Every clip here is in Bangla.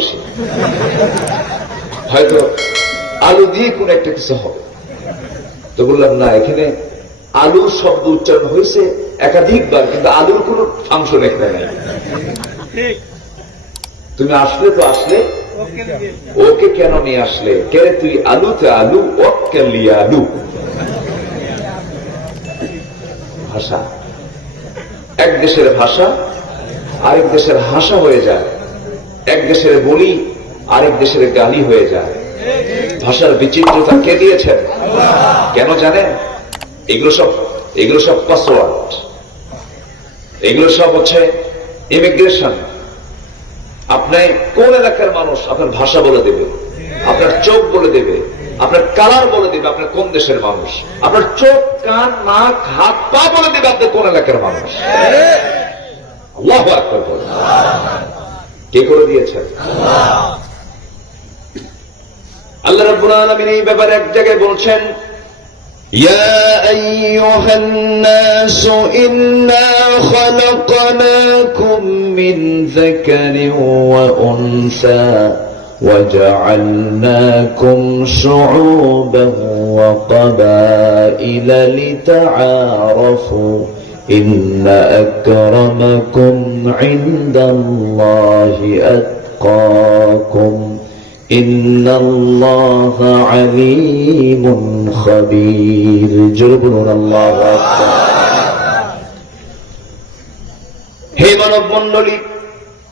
বেশি হয়তো আলু দিয়ে কোন একটা কিছু হবে। তো বললাম, না, এখানে আলু শব্দ উচ্চারণ হয়েছে একাধিকবার, কিন্তু আলুর কোন ফাংশন এখানে নাই। তুমি আসলে তো আসলে। ওকে কেন নিয়ে আসলে? কে তুই আলুতে আলু, ওকে লিয়ে আলু। ভাষা। এক দেশের ভাষা আরেক দেশের হাসা হয়ে যায়। এক দেশের বলি, আরেক দেশের গালি হয়ে যায়। ভাষার বিচিত্রতা কে দিয়েছেন? কেন জানেন? এগুলো সব এগুলো সব পাসওয়ার্ড এগুলো সব হচ্ছে ইমিগ্রেশন আপনি কোন এলাকার মানুষ আপনার ভাষা বলে দেবে, আপনার চোখ বলে দেবে, আপনার কালার বলে দেবে আপনার কোন দেশের মানুষ। আপনার চোখ, কান, নাক, হাত, পা বলে দেবে আপনি কোন এলাকার মানুষ। আল্লাহ আকবার বলেন। কে করে দিয়েছেন আল্লাহ রাব্বুল আলামিন এই ব্যাপারে এক জায়গায় বলছেন يا أيها الناس إنا خلقناكم من ذكر وأنثى وجعلناكم شعوبا وقبائل لتعارفوا إن أكرمكم عند الله أتقاكم إن الله عليم خبير جربنا الله أكبر হে মানব মন্ডলী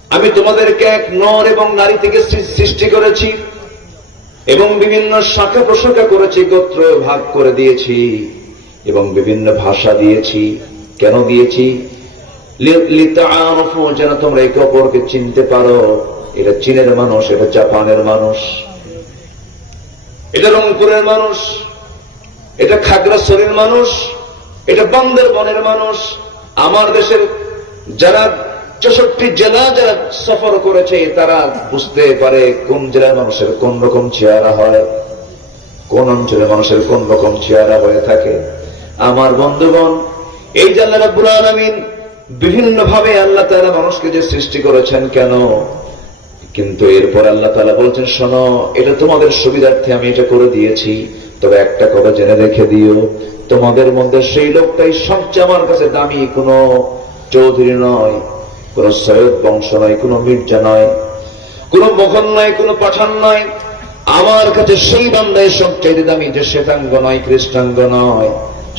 আমি তোমাদেরকে এক নর এবং নারী থেকে সৃ- সৃষ্টি করেছি এবং বিভিন্ন শাখা প্রশাখা করেছি গোত্র ভাগ করে দিয়েছি এবং বিভিন্ন ভাষা দিয়েছি কেন দিয়েছি? যেন তোমরা একে অপরকে চিনতে পারো। এটা চীনের মানুষ, এটা জাপানের মানুষ। এটা রংপুরের মানুষ। এটা খাগড়াছড়ির মানুষ। এটা বান্দরবনের মানুষ। আমার দেশের যারা চৌষট্টি জেলা যারা সফর করেছে, তারা বুঝতে পারে কোন জেলার মানুষের কোন রকম চেহারা হয়, কোন অঞ্চলের মানুষের কোন রকম চেহারা হয়ে থাকে। আমার বন্ধুগণ এই যে আল্লাহ রাব্বুল আলামিন বিভিন্ন ভাবে আল্লাহ তাআলা মানুষকে যে সৃষ্টি করেছেন, কেন? কিন্তু এরপর আল্লাহ তাআলা বলছেন, শোনো, এটা তোমাদের সুবিধার্থে আমি এটা করে দিয়েছি, তবে একটা কথা জেনে রেখে দিও, তোমাদের মধ্যে সেই লোকটাই সবচেয়ে আমার কাছে দামি, কোনো চৌধুরী নয়, কোন সৈয়দ বংশ নয়, কোন মির্জা নয়, কোন মোহন নয়, কোন পাঠান নয়। আমার কাছে সেই বান্দায় সবচাইতে দামি, যে শ্বেতাঙ্গ নয়, কৃষ্ণাঙ্গ নয়।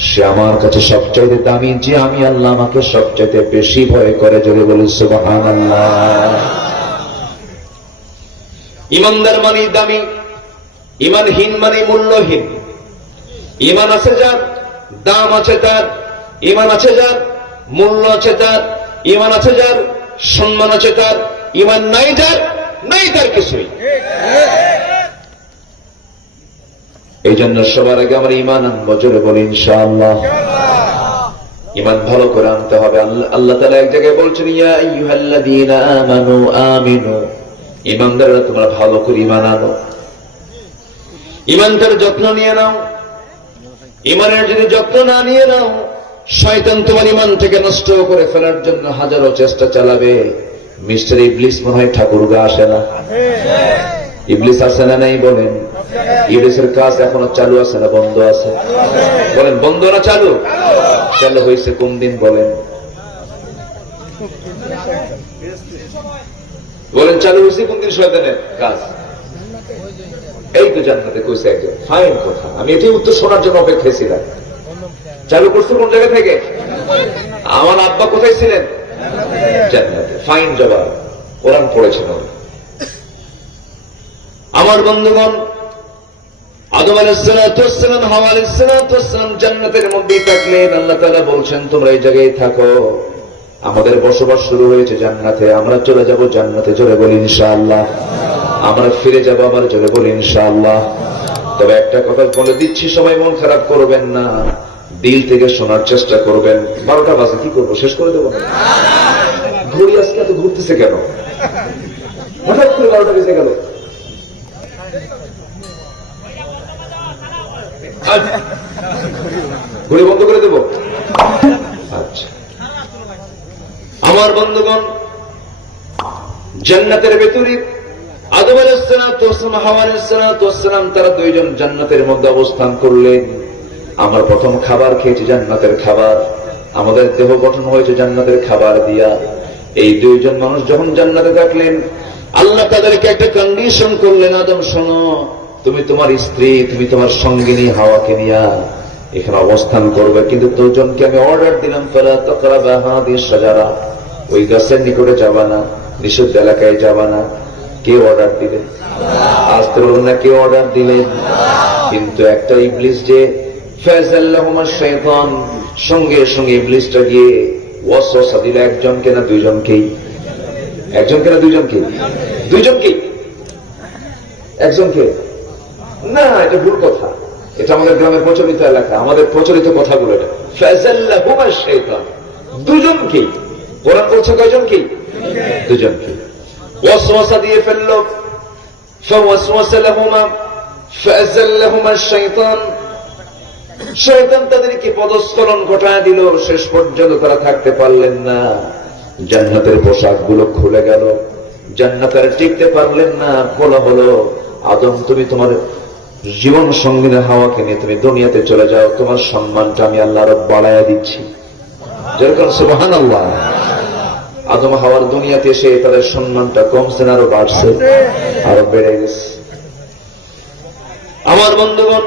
সে আমার কাছে সবচাইতে দামি যে আমি আল্লাহ আমাকে সবচাইতে বেশি ভয় করে, জোরে বলি সুবহান আল্লাহ ইমানদার মানে দামি ইমানহীন মানে মূল্যহীন। ইমান আছে যার, দাম আছে তার ইমান আছে যার, মূল্য আছে তার ইমান আছে যার, সম্মান আছে তার ইমান নাই যার, নাই তার কিছুই। এই জন্য সবার আগে আমরা ইমান আনব জোরে বলি ইনশাআল্লাহ। ইমান ভালো করে আনতে হবে। আল্লাহ তাআলা এক জায়গায় বলছেন ইয়া আইয়ুহাল্লাযীনা আমানু আমিনু। ইমানদাররা তোমরা ভালো করে ইমান আনো। ইমানটার যত্ন নিয়ে নাও। ইমানের যদি যত্ন না নিয়ে নাও শয়তান তোমার ইমান থেকে নষ্ট করে ফেলার জন্য হাজারো চেষ্টা চালাবে। মিস্টার ইবলিস মনে হয় ঠাকুর গা আসে না। ইবলিস আসে না নাই বলেন। ইবলিসের কাজ এখনও চালু আছে না বন্ধ আছে? বলেন, বন্ধ না চালু? চালু হয়েছে কোন দিন বলেন। বলেন, চালু হয়েছে কোন দিন শয়তানের কাজ? এই তো জান্নাতে কইছে একজন। ফাইন কথা। আমি এটাই উত্তর শোনার জন্য অপেক্ষায় ছিলাম। চালু করছে কোন জায়গা থেকে? আমার আব্বা কোথায় ছিলেন? জান্নাতে। ফাইন জবাব। কোরআন পড়েছিল আমার বন্ধুগণ আদম জান্নাতের তোমরা এই জায়গায় থাকো। আমাদের বসবাস শুরু হয়েছে জান্নাতে। আমরা চলে যাব জান্নাতে। চলে বলি ইনশাআল্লাহ। আমরা ফিরে যাব আবার জোরে বলি ইনশাআল্লাহ। তবে একটা কথা বলে দিচ্ছি, সবাই মন খারাপ করবেন না। দিল থেকে শোনার চেষ্টা করবেন। বারোটা বাজে, কি করব? শেষ করে দেবো? ঘড়ি আজকে এত ঘুরতেছে কেন? হঠাৎ করে বারোটা বেজে গেল। ঘড়ি বন্ধ করে দেবো? আচ্ছা। আমার বন্ধুগণ, জান্নাতের ভেতরে আদম আলাইসালাম হাওয়া আলাইসালাম তারা দুইজন জান্নাতের মধ্যে অবস্থান করলেন। আমরা প্রথম খাবার খেয়েছি জান্নাতের খাবার। আমাদের দেহ গঠন হয়েছে জান্নাতের খাবার দিয়া। এই দুইজন মানুষ যখন জান্নাতে থাকলেন, আল্লাহ তাদেরকে একটা কন্ডিশন করলেন, আদম, শোনো তুমি তোমার স্ত্রী, তুমি তোমার সঙ্গিনী হাওয়াকে নিয়া এখানে অবস্থান করবে। কিন্তু দুজনকে আমি অর্ডার দিলাম, ফেলা তকরা বাহাদি সাজারা ওই গাছের নিকটে যাবা না, নিষিদ্ধ এলাকায় যাবা না। কে অর্ডার দিলেন আসতে বলুন না কে অর্ডার দিলেন কিন্তু একটা ইবলিস যে ফেজাল্লাহুমা শয়তান সঙ্গে সঙ্গে ইবলিসটা গিয়ে ওয়াসওয়াসা দিল একজনকে না দুইজনকেই? একজনকে না দুইজনকে দুইজনকেই? একজনকে? না এটা ভুল কথা এটা আমাদের গ্রামের প্রচলিত এলাকা আমাদের প্রচলিত কথাগুলো এটা ফেজাল্লাহুমা শয়তান দুজনকেই কোরআন বলছে কয়জনকেই দুজনকে ওয়াসওয়াসা দিয়ে ফেললো فوسوس لهما فأزلهما الشيطان শয়তান তাদেরকে পদস্খলন ঘটায় দিল শেষ পর্যন্ত তারা থাকতে পারলেন না জান্নাতের পোশাকগুলো খুলে গেল জান্নাতের টিকতে পারলেন না বলা হলো আদম তুমি তোমার জীবন সঙ্গীনের হাওয়াকে নিয়ে তুমি দুনিয়াতে চলে যাও, তোমার সম্মানটা আমি আল্লাহ আরও বাড়াইয়া দিচ্ছি। যেরকম সুবহান আল্লাহ আদম হাওয়ার দুনিয়াতে এসে তাদের সম্মানটা কমছে না আরও বাড়ছে, আরও বেড়ে গেছে। আমার বন্ধুগণ,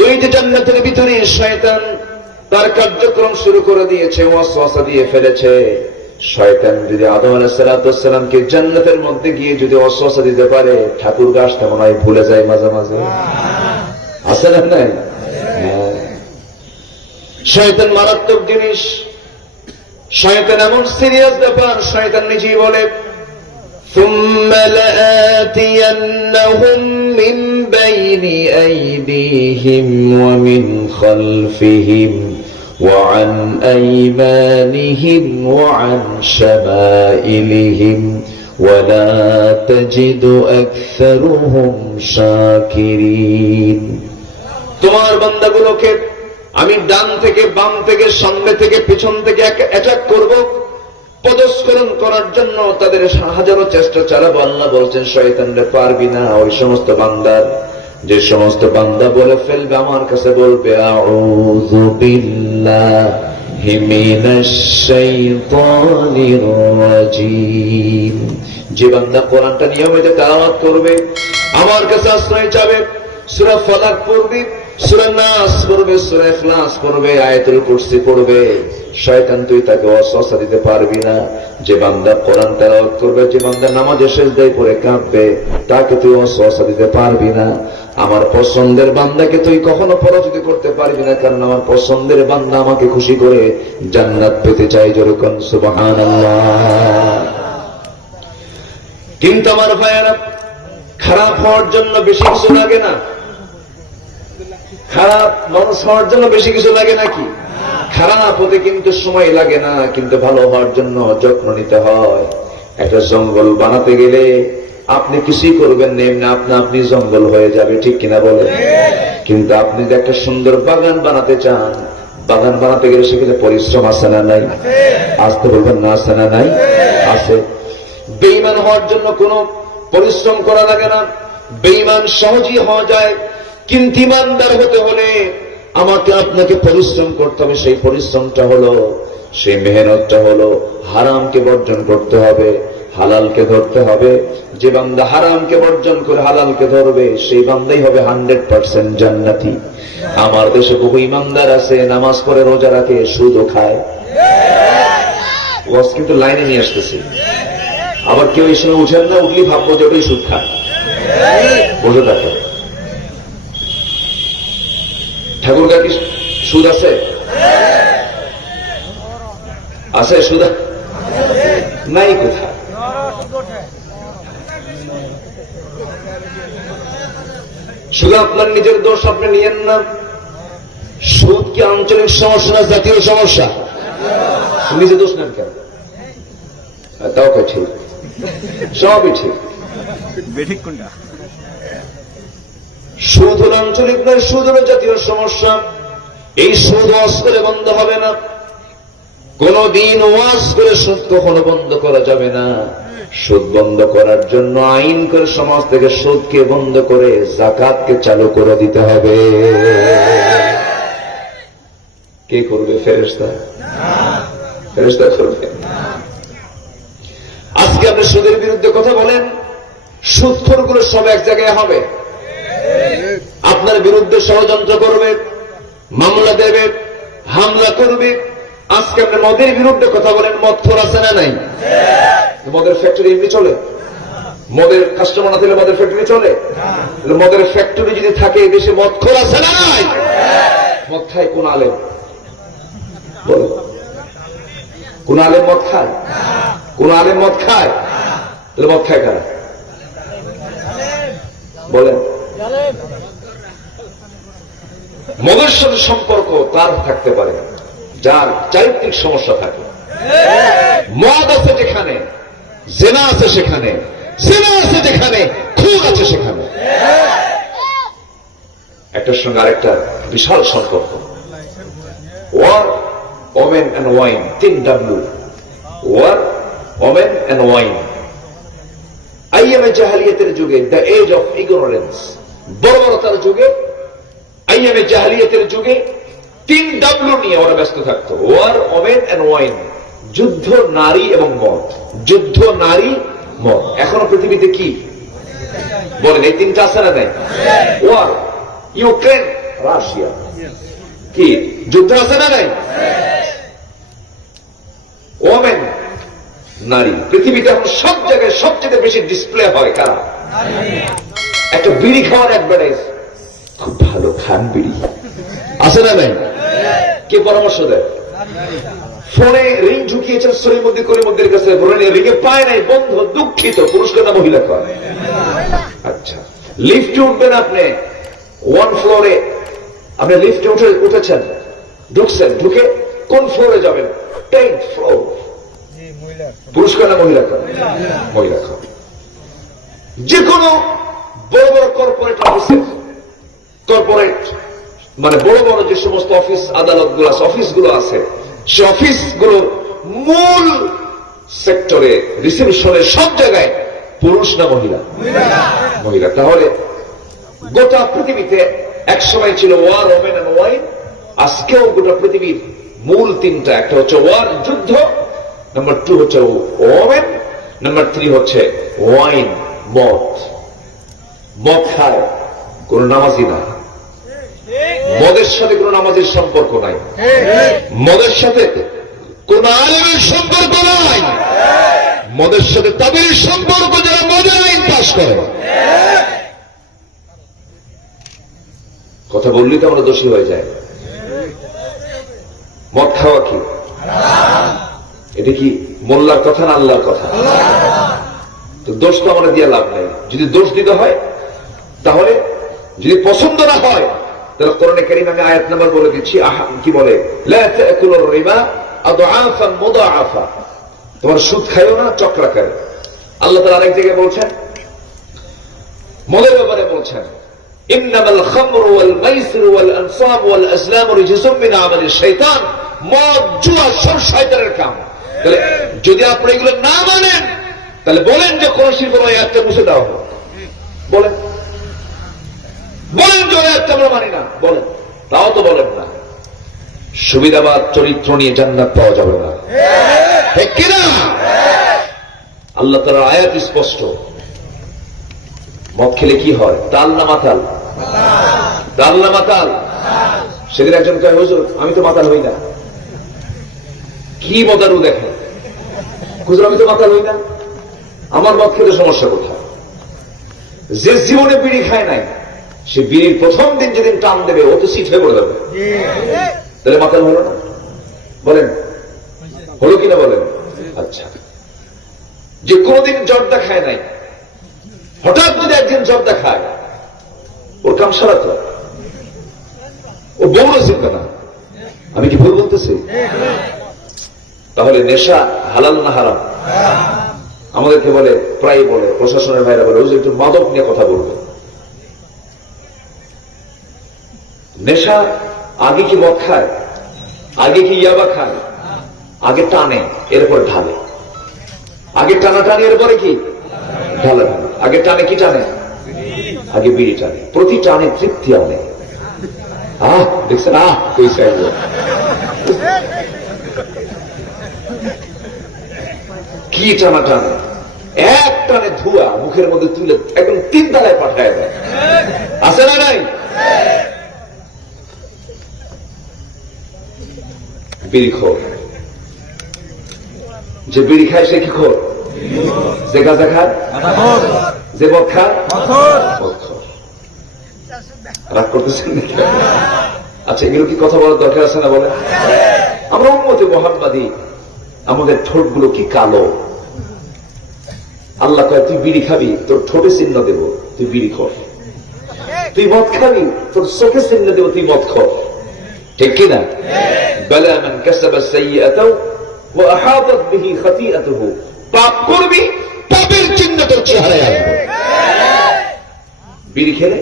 ওই যে জান্নাতের ভিতরে শয়তান তার কার্যক্রম শুরু করে দিয়েছে, ওয়াসওয়াসা দিয়ে ফেলেছে। শয়তান যদি আদম আলাইসালামকে জান্নাতের মধ্যে গিয়ে যদি অসওয়াসা দিতে পারে ঠাকুর গাছ তেমন হয় ভুলে যায় মাঝে মাঝে আছে না নাই হ্যাঁ। শয়তান মারাত্মক জিনিস শয়তান এমন সিরিয়াস ব্যাপার শয়তান নিজেই বলে ثم لآتينهم من بين أيديهم ومن خلفهم وعن أيمانهم وعن شمائلهم ولا تجد أكثرهم شاكرين তোমার বান্দাগুলোকে আমি ডান থেকে বাম থেকে সামনে থেকে পিছন থেকে অ্যাটাক করব পদস্খলন করার জন্য তাদের হাজারো চেষ্টা চালাবো আল্লাহ বলছেন শয়তানরে পারবি না ওই সমস্ত বান্দার যে সমস্ত বান্দা বলে ফেলবে আমার কাছে বলবে أعوذ بالله من الشيطان الرجيم যে বান্দা কোরআনটা নিয়মিত তেলাওয়াত করবে আমার কাছে আশ্রয় চাবে সূরা ফালাক পড়বে সূরা নাস পড়বে সূরা ইখলাস পড়বে আয়াতুল কুরসি পড়বে শয়তান তুই তাকে অসহসা দিতে পারবি না যে বান্দা কোরআন তেলাওয়াত করবে যে বান্দা নামাজে সেজদায় পড়ে কাঁদবে তাকে তুই অসহসা দিতে পারবি না আমার পছন্দের বান্দাকে তুই কখনো পরাজিত করতে পারবি না, কারণ আমার পছন্দের বান্দা আমাকে খুশি করে জান্নাত পেতে চাই যেরকম সুবহানাল্লাহ। কিন্তু আমার ভাইয়েরা, খারাপ হওয়ার জন্য বেশি কিছু লাগে না। খারাপ মানুষ হওয়ার জন্য বেশি কিছু লাগে নাকি? খারাপ হতে কিন্তু সময় লাগে না, কিন্তু ভালো হওয়ার জন্য যত্ন নিতে হয়। একটা জঙ্গল বানাতে গেলে আপনি কিছুই করবেন না আপনা আপনি জঙ্গল হয়ে যাবে, ঠিক কিনা বলে কিন্তু আপনি যদি একটা সুন্দর বাগান বানাতে চান, বাগান বানাতে গেলে সেখানে পরিশ্রম আছে না নাই? আসতে বলবেন না, আছে না নাই? আছে। বেইমান হওয়ার জন্য কোনো পরিশ্রম করা লাগে না। বেইমান সহজেই হওয়া যায়। কিন্তু ইমানদার হতে হলে আমাকে আপনাকে পরিশ্রম করতে হবে। সেই পরিশ্রমটা হলো, সেই মেহনতটা হলো, হারামকে বর্জন করতে হবে, হালালকে ধরতে হবে যে বান্দা হারামকে বর্জন করে হালালকে ধরবে, সেই বান্দাই হবে হান্ড্রেড পার্সেন্ট জান্নাতি। আমার দেশে বহু ইমানদার আছে, নামাজ পড়ে রোজা রাখে, সুদও খায়। কিন্তু লাইনে নিয়ে আসতেছে। আবার কেউ এই সময় উঠেন না উঠলি ভাববো যে ওটাই সুদ খায়। বুঝে থাকে ঠাকুর কি সুদ আছে? আছে সুদ? নাই কোথায়? শুধু আপনার নিজের দোষ আপনি নিয়েন না। সুদ কি আঞ্চলিক সমস্যা না জাতীয় সমস্যা? নিজে দোষ নেন কেন? হ্যাঁ, তাও ঠিক। সবই ঠিক। সুদ হল আঞ্চলিক নয় সুদ হল জাতীয় সমস্যা। এই সুদ ওয়াজ করে বন্ধ হবে না। কোনদিন ওয়াজ করে সুদ কখনো বন্ধ করা যাবে না। সুদ বন্ধ করার জন্য আইন করে সমাজ থেকে সুদকে বন্ধ করে জাকাতকে চালু করে দিতে হবে। কে করবে ফেরেস্তা ফেরেস্তা করবে। আজকে আপনি সুদের বিরুদ্ধে কথা বলেন, সুদখোরগুলো সব এক জায়গায় হবে। আপনার বিরুদ্ধে ষড়যন্ত্র করবে, মামলা দেবে, হামলা করবে আজকে আপনি মদের বিরুদ্ধে কথা বলেন মদ খোর আছে না নাই? মদের ফ্যাক্টরি এমনি চলে? মদের কাস্টমার না থাকলে মদের ফ্যাক্টরি চলে? মদের ফ্যাক্টরি যদি থাকে দেশে মদ খোর আছে না নাই? মদ খায় কোন আলেম? বলো। কোন আলেম মদ খায়? কোন আলেম মদ খায়? তাহলে মদ খায় কারা? বলেন। মদের সাথে সম্পর্ক তার থাকতে পারে? যার চারিত্রিক সমস্যা থাকে। মদ আছে যেখানে, জেনা আছে সেখানে, জেনা আছে যেখানে, খুন আছে সেখানে। একটার সঙ্গে আরেকটা বিশাল সম্পর্ক। ওয়ার ওমেন অ্যান্ড ওয়াইন তিন W war women and wine IMA জাহালিয়াতের যুগে দ্য এজ অফ ইগনোরেন্স বর্বরতার যুগে, আইএমএ জাহালিয়াতের যুগে তিন ডাব্লু নিয়ে ওরা ব্যস্ত থাকতো। ওয়ার ওমেন অ্যান্ড ওয়াইন যুদ্ধ, নারী এবং মদ। যুদ্ধ, নারী, মদ। এখনও পৃথিবীতে কি? বলেন, এই তিনটা আছে না নাই? ওয়ার ইউক্রেন রাশিয়া কি? যুদ্ধ আছে না নাই? ওমেন নারী। পৃথিবীতে এখন সব জায়গায় সবচেয়ে বেশি ডিসপ্লে হয় কারা? একটা বিড়ি খাওয়ার অ্যাডভার্টাইজ খুব ভালো খান বিড়ি। আছে না নাই? কে পরামর্শ দেয়? ফোনে রিং ঢুকিয়েছেন করে মধ্যে কাছে ফোনে রিঙে পায় নাই, বন্ধ, দুঃখিত, পুরস্কার না মহিলা কয় আচ্ছা লিফটে উঠবেন আপনি ওয়ান ফ্লোরে আপনি লিফটে উঠে, উঠেছেন, ঢুকছেন, ঢুকে কোন ফ্লোরে যাবেন? টেন্থ ফ্লোর পুরস্কার না মহিলা কয় মহিলা কয় যে কোনো বড় বড় কর্পোরেট অফিসে কর্পোরেট মানে বড় বড় যে সমস্ত অফিস আদালতগুলো আছে অফিসগুলো আছে, সে অফিসগুলোর মূল সেক্টরে, রিসেপশনে, সব জায়গায় পুরুষ না মহিলা? মহিলা। তাহলে গোটা পৃথিবীতে এক সময় ছিল ওয়ার ওমেন অ্যান্ড ওয়াইন আজকেও গোটা পৃথিবীর মূল তিনটা, একটা হচ্ছে ওয়ার যুদ্ধ নাম্বার টু হচ্ছে ওমেন নাম্বার থ্রি হচ্ছে ওয়াইন মদ। মদ খায় কোন নামাজি না। মদের সাথে কোন নামাজের সম্পর্ক নাই। মদের সাথে কোন আলেমের সম্পর্ক নাই। মদের সাথে তাদের সম্পর্ক যারা মদের আইন পাশ করে। কথা বললেই তো আমরা দোষী হয়ে যায় মদ খাওয়া কি? এটা কি মোল্লার কথা না আল্লাহর কথা? তো দোষ তো আমরা দিয়ে লাভ নাই। যদি দোষ দিতে হয়, তাহলে যদি পছন্দ না হয় যদি আপনি এগুলো না মানেন তাহলে বলেন যে কোন শিল্প মুছে দেওয়া বলেন। বলেন আয়াতটা আমরা মানি না। বলেন, তাও তো বলেন না। সুবিধাবাদ চরিত্র নিয়ে জান্নাত পাওয়া যাবে না। ঠিক কিনা? আল্লাহ তারা আয়াত স্পষ্ট। মদ খেলে কি হয়? তাল না মাতাল? তাল না মাতাল? সেদিন একজন কয়, হুজুর, আমি তো মাতাল হই না। কি মতারু দেখে? হুজুর, আমি তো মাতাল হই না। আমার মদ খেতে সমস্যা কোথায়? যে জীবনে বিড়ি খায় নাই সে বিড়ির প্রথম দিন যেদিন টান দেবে, ও তো সিট হয়ে পড়ে যাবে। তাহলে মাতাল হলো না? বলেন, হলো কিনা বলেন? আচ্ছা। যে কোনদিন জর্দা খায় নাই, হঠাৎ যদি একদিন জর্দা খায়, ওর কাম সারাতো ও বউরও চিনবে না। আমি কি ভুল বলতেছি? তাহলে নেশা হালাল না হারাম? আমাদেরকে বলে প্রায় বলে, প্রশাসনের ভাইরা বলে ওই যে একটু মাদক নিয়ে কথা বলবে। নেশা, আগে কি মদ খায়? আগে কি ইয়াবা খায়? আগে টানে, এরপর ঢালে। আগে টানা টানে এর পরে কি? ঢালা। আগে টানে কি টানে? আগে বিড়ি টানে। প্রতি টানে তৃপ্তি আনে। আহ, দেখছেন? আহ একজন। কি টানা টানে? এক টানে ধোয়া মুখের মধ্যে তুলে একদম তিন তালায় পাঠায় দেয়। আছে না নাই? বিড়ি খোর। যে বিড়ি খায় সে কি খোর? যে গাঁজা খায়? যে মদ খায়? রাগ করতেছেন আচ্ছা এগুলো কি কথা বলার দরকার আছে না বলে আমরা উন্মতে মহাত্মাদি আমাদের ঠোঁটগুলো কি কালো? আল্লাহ কয়, তুই বিড়ি খাবি, তোর ঠোঁটে চিহ্ন দেব, তুই বিড়ি খর। তুই মদ খাবি, তোর চোখে চিহ্ন দেব, তুই মদ খর। ঠিক কিনা بلا من كسب সাইয়্যাতাহু واحاطت به خطيئته. পাপ করবি, পাপের চিহ্ন তোর চেহারায় আসবে। বিড়ি খেলে?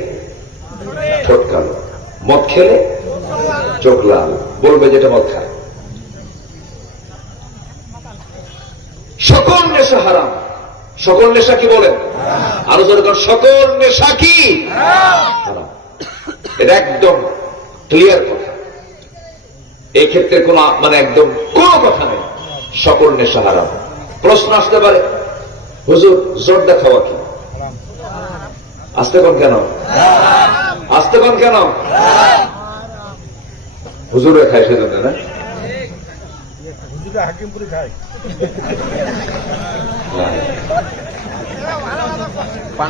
ঠোঁট কালো। মদ খেলে? চোখ লাল। বলবে যেটা মদ খায়। সকল নেশা হারাম। সকল নেশা কি বলেন? আরও যেরকম সকল নেশা কি? এটা একদম ক্লিয়ার কথা। এই ক্ষেত্রে কোন মানে একদম কোন কথা নেই। সকল নেশা হারাম। প্রশ্ন আসতে পারে হুজুর জর্দা খাওয়া কি? আসতে কোন কেন? আসতে কোন কেন? হুজুরে খায় সেজন্য না?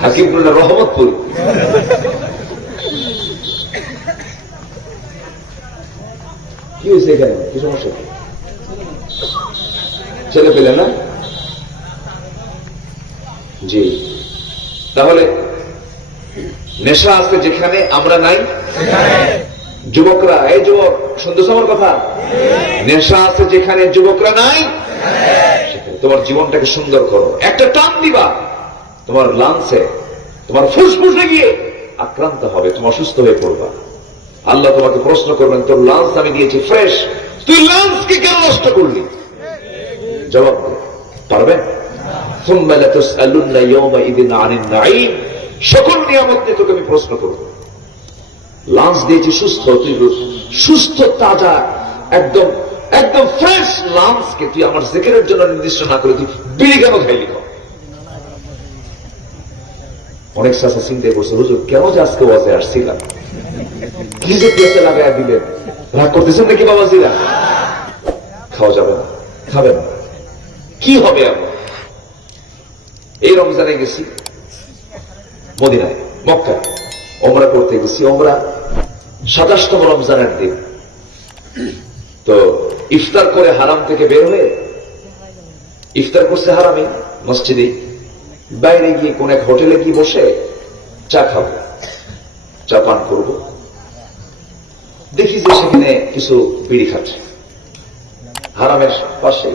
হাকিমপুর রহমতপুর। হয়েছে এখানে কি সমস্যা? ছেলে পেলে না? জি। তাহলে, নেশা আছে যেখানে আমরা নাই? যুবকরা, এই যুবক, শুনতেছ আমার কথা? নেশা আছে যেখানে যুবকরা নাই? তোমার জীবনটাকে সুন্দর করো। একটা টান দিবা। তোমার লাংসে তোমার ফুসফুসে গিয়ে আক্রান্ত হবে তোমার অসুস্থ হয়ে পড়বা। আল্লাহ তোমাকে প্রশ্ন করবেন, তোর লাঞ্চ আমি দিয়েছি ফ্রেশ তুই লাঞ্চকে কেন নষ্ট করলি? জবাব পারবে? সকল নিয়ামত নিয়ে তোকে আমি প্রশ্ন লাঞ্চ দিয়েছি সুস্থ, তুই সুস্থ, তাজা, একদম একদম ফ্রেশ লাঞ্চকে তুই আমার জেকেরের জন্য নির্দিষ্ট না করে তুই বিড়ি কেন খাইলি অনেক শাসা চিন্তায় বসে, হুজুর, কেন যে আজকে ওয়াজে আসছিলাম? রাগ করতেছেন নাকি খাওয়া যাবে না কি হবে আমার এই রমজানে গেছি, মদিনায় মক্কা করতে গেছি সাতাশতম রমজানের দিন। তো ইফতার করে হারাম থেকে বের হয়ে ইফতার করছে হারামে, মসজিদে। বাইরে গিয়ে কোন এক হোটেলে গিয়ে বসে চা খাব। চা পান করব। দেখি যে সেখানে কিছু বিড়ি খাচ্ছে। হারামের পাশে।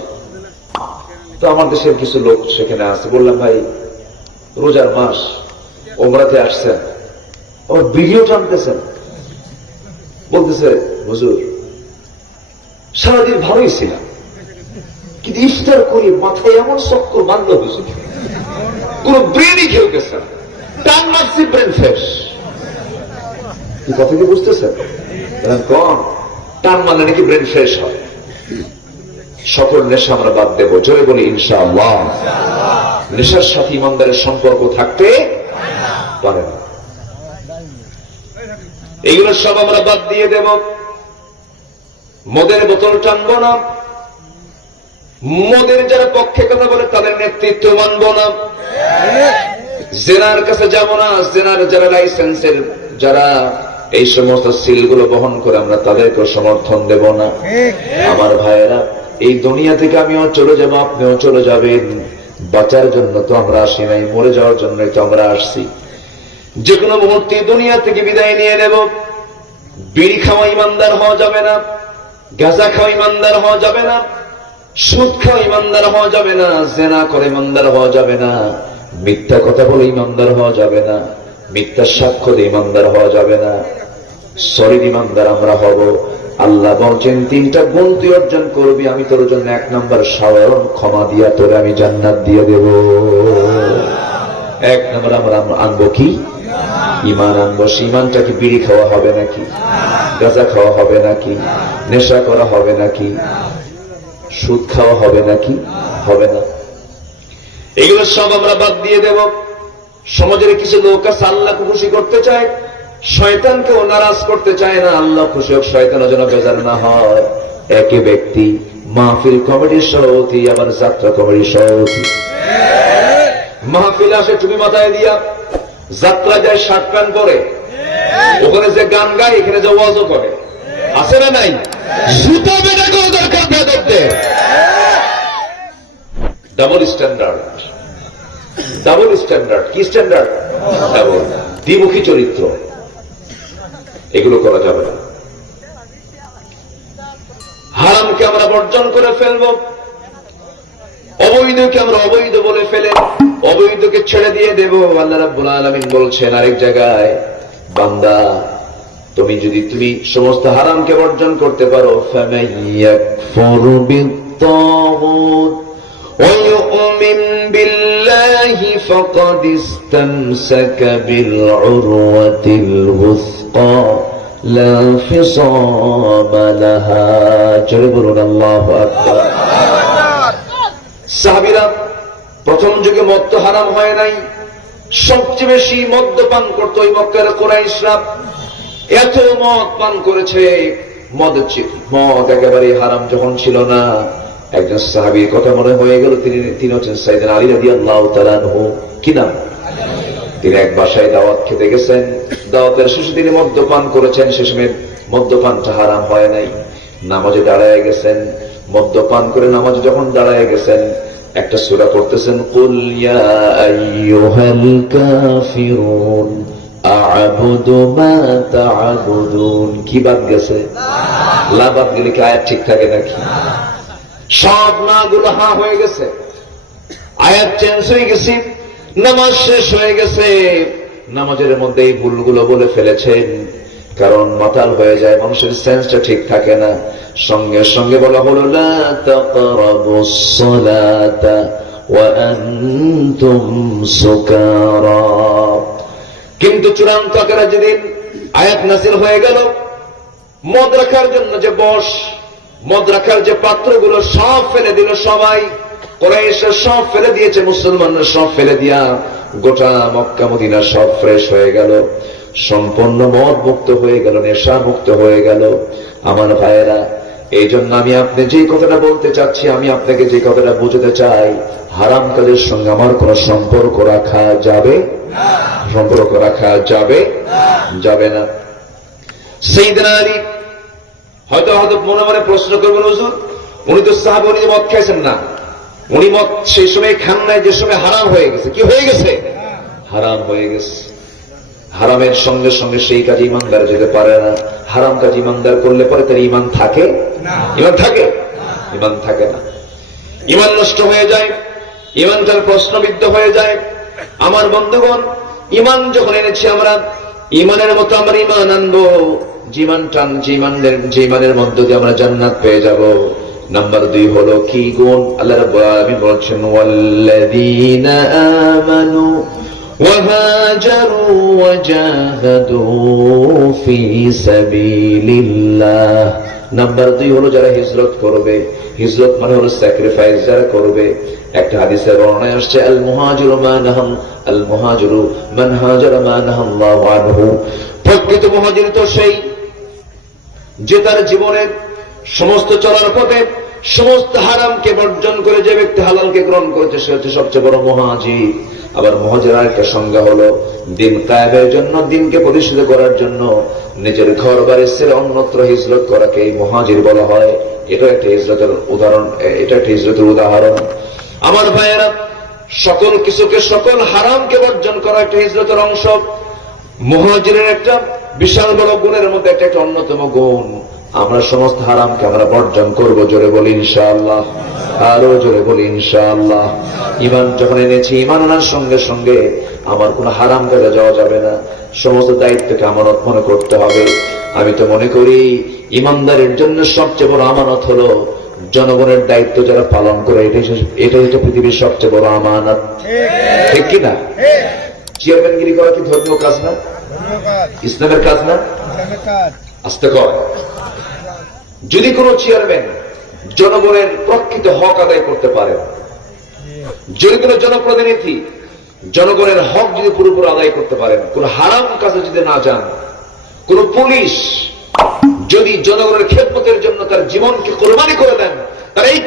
তো আমার দেশের কিছু লোক সেখানে আছে। বললাম, ভাই, রোজার মাস, ওমরাতে আসছেন। আবার ভিডিও টানতেছেন। বলতেছে, হুজুর, সারাদিন ভালোই ছিলাম। কিন্তু ইফতার করি, মাথায় এমন চক্কর বান্ধ হুজুর। কোন ব্রেনই না টান মারছি ব্রেন ফ্রেশ। কি কথা কি বুঝতেছেন? কন? টান মারলে নাকি ব্রেন ফ্রেশ হয়? সকল নেশা আমরা বাদ দেব। জোরে বলি ইনশাআল্লাহ। নেশার সাথে ইমানদারের সম্পর্ক থাকতে পারে না। এইগুলো সব আমরা বাদ দিয়ে দেব। মদের বোতল টানব না। মদের যারা পক্ষে কথা বলে তাদের নেতৃত্ব মানব না। জেনার কাছে যাব না। জেনার যারা লাইসেন্সের যারা এই সমস্ত সিলগুলো বহন করে আমরা তাদেরকে সমর্থন দেব না। আমার ভাইয়েরা, এই দুনিয়া থেকে আমিও চলে যাব, আপনিও চলে যাবেন। বাঁচার জন্য তো আমরা আসি নাই, মরে যাওয়ার জন্যই তো আমরা আসছি। যে কোনো মুহূর্তে দুনিয়া থেকে বিদায় নিয়ে নেব। বিড়ি খাওয়া ইমানদার হওয়া যাবে না, গাঁজা খাওয়া ইমানদার হওয়া যাবে না, সুদ খাওয়া ইমানদার হওয়া যাবে না, জেনা করে ইমানদার হওয়া যাবে না, মিথ্যা কথা বলে ইমানদার হওয়া যাবে না। মিথ্যা সাক্ষ্য দিয়ে ইমানদার হওয়া যাবে না। সরিদ ইমানদার আমরা হব। আল্লাহ বলছেন, তিনটা গুণ তুই অর্জন করবি, আমি তোর জন্য এক নম্বর সাধারণ ক্ষমা দিয়া তোরে আমি জান্নাত দিয়ে দেব। এক নম্বর আমরা আম- আনব কি? ইমান আনব। সে ইমানটা কি বিড়ি খাওয়া হবে নাকি? গাঁজা খাওয়া হবে নাকি? নেশা করা হবে নাকি? সুদ খাওয়া হবে নাকি? হবে না। এগুলো সব আমরা বাদ দিয়ে দেব। সমাজের কিছু লোক আছে, আল্লাহকে খুশি করতে চায়, শয়তানকেও নারাজ করতে চায় না, আল্লাহ খুশি হোক শয়তানও যেন বেজার না হয়। একই ব্যক্তি, মাহফিল কমিটির সভাপতি, আবার যাত্রা কমিটির সভাপতি। মাহফিল আসে তুমি মাথায় দিয়া, যাত্রা যায় শার্ট প্যান্ট পরে। ওখানে যে গান গায়, এখানে যে ওয়াজও করে। আছে না নাই? জুতা বেটা করে দরকার বেদকদের ডাবল স্ট্যান্ডার্ড ডাবল স্ট্যান্ডার্ড, কি স্ট্যান্ডার্ড? ডাবল। দ্বিমুখী চরিত্র। এগুলো করা যাবে না। হারামকে আমরা বর্জন করে ফেলব। অবৈধকে আমরা অবৈধ বলে ফেলে অবৈধকে ছেড়ে দিয়ে দেব। আল্লাহ রাব্বুল আলামিন বলছেন আরেক জায়গায়, বান্দা, তুমি যদি, তুমি সমস্ত হারামকে বর্জন করতে পারো ফ্যামিলি ويؤمن بالله فقد استمسك بالعروة الوثقى لا انفصام لها جربنا الله أكبر সাহাবিরা প্রথম যুগে মদ্য হারাম হয় নাই সবচেয়ে বেশি মদ্যপান করতো ওই মক্কার কোরাইশরা এত মদ পান করেছে মদ চি- মদ একেবারে হারাম যখন ছিল না একজন সাহাবি কথা মনে হয়ে গেল, তিনি তিনি হচ্ছেন সাইদিন আলী রাজি আল্লাহ তালানহু কি নাম? তিনি এক বাসায় দাওয়াত খেতে গেছেন। দাওয়াতের শেষে তিনি মদ্যপান করেছেন। সে সময় মদ্যপানটা হারাম হয় নাই। নামাজে দাঁড়ায় গেছেন। মদ্যপান করে নামাজ যখন দাঁড়ায় গেছেন, একটা সুরা করতেছেন কি বাদ গেছে? লা বাদ গেলে কি আয়াত ঠিক থাকে নাকি? সব নাগুলো হা হয়ে গেছে। আয়াত চেঞ্জ হয়ে গেছি, নামাজ শেষ হয়ে গেছে। নামাজের মধ্যে এই ভুলগুলো বলে ফেলেছেন। কারণ মাতাল হয়ে যায়, মানুষের সেন্সটা ঠিক থাকে না। সঙ্গে সঙ্গে বলা হলো কিন্তু চূড়ান্ত আকারে যেদিন আয়াত নাসির হয়ে গেল, মদ রাখার জন্য যে বস মদ রাখার যে পাত্রগুলো সব ফেলে দিল সবাই। কোরাইশের সব ফেলে দিয়েছে, মুসলমানরা সব ফেলে দিয়া গোটা মক্কা, মদিনা সব ফ্রেশ হয়ে গেল। সম্পূর্ণ মদ মুক্ত হয়ে গেল, নেশা মুক্ত হয়ে গেল। আমার ভাইয়েরা এই জন্য আমি আপনি যে কথাটা বলতে চাচ্ছি, আমি আপনাকে যে কথাটা বুঝতে চাই, হারাম কাজের সঙ্গে আমার কোন সম্পর্ক রাখা যাবে? সম্পর্ক রাখা যাবে? যাবে না। সেই আলী হয়তো হয়তো মনে মনে প্রশ্ন করবেন হুজুর উনি তো সাহাব উনি মদ খাইছেন না। উনি মদ সেই সময় খান নাই যে সময় হারাম হয়ে গেছে। কি হয়ে গেছে? হারাম হয়ে গেছে। হারামের সঙ্গে সঙ্গে সেই কাজে ইমানদার যেতে পারে না। হারাম কাজ ইমানদার করলে পরে তার ইমান থাকে? ইমান থাকে? ইমান থাকে না। ইমান নষ্ট হয়ে যায় ইমান তার প্রশ্নবিদ্ধ হয়ে যায়। আমার বন্ধুগণ ইমান যখন এনেছি আমরা ইমানের মতো আমরা ইমান আনব। জীবন টান জীবনের জীবনের মধ্য দিয়ে আমরা জান্নাত পেয়ে যাব নাম্বার দুই হলো কি গুণ আল্লাহ রাব্বুল আলামিন বলছেন ওয়াল্লাযীনা আমানু وهاجروا وجاهدوا في سبيل الله নাম্বার দুই হলো যারা হিজরত করবে হিজরত মানে হলো স্যাক্রিফাইস যারা করবে একটা হাদিসের বর্ণনায় আসছে আল মুহাজির মানহাম আল মুহাজিরু মান হাজারা মানহাল্লাহু আনহু প্রকৃত মুহাজির তো সেই যে তার জীবনের সমস্ত চলার পথে, সমস্ত হারামকে বর্জন করে যে ব্যক্তি হালালকে গ্রহণ করেছে, সে হচ্ছে সবচেয়ে বড় মহাজির আবার মহাজের আরেকটা সংজ্ঞা হলো, দিন কায়েমের জন্য, দিনকে প্রতিষ্ঠিত করার জন্য নিজের ঘর বাড়ি ছেড়ে অন্যত্র হিজরত করাকে এই মহাজির বলা হয়। এটা একটা হিজরতের উদাহরণ এটা একটা হিজরতের উদাহরণ। আমার ভাইয়েরা, সকল কিছুকে, সকল হারামকে বর্জন করা একটা হিজরতের অংশ। মহাজিরের একটা বিশাল বড় গুণের মধ্যে একটা একটা অন্যতম গুণ। আমরা সমস্ত হারামকে আমরা বর্জন করব জোরে বলি ইনশাআল্লাহ। আরও জোরে বলি ইনশাআল্লাহ। ইমান যখন এনেছি ইমান আনার সঙ্গে সঙ্গে আমার কোনো হারাম কাজে যাওয়া যাবে না। সমস্ত দায়িত্বকে আমানত মনে করতে হবে। আমি তো মনে করি ইমানদারের জন্য সবচেয়ে বড় আমানত হলো জনগণের দায়িত্ব যারা পালন করে এটাই হচ্ছে- এটাই হচ্ছে পৃথিবীর সবচেয়ে বড় আমানত। ঠিক। কিনা? চেয়ারম্যানগিরি করা কি ধর্মীয় কাজ না? ইসলামের কাজ না? আসতে কর। যদি কোনো চেয়ারম্যান জনগণের প্রকৃত হক আদায় করতে পারে যদি কোনো জনপ্রতিনিধি জনগণের হক যদি পুরোপুরি আদায় করতে পারেন কোন হারাম কাজে যদি না যান কোন পুলিশ যদি জনগণের খেদমতের জন্য তার জীবনকে কোরবানি করে দেন তার এই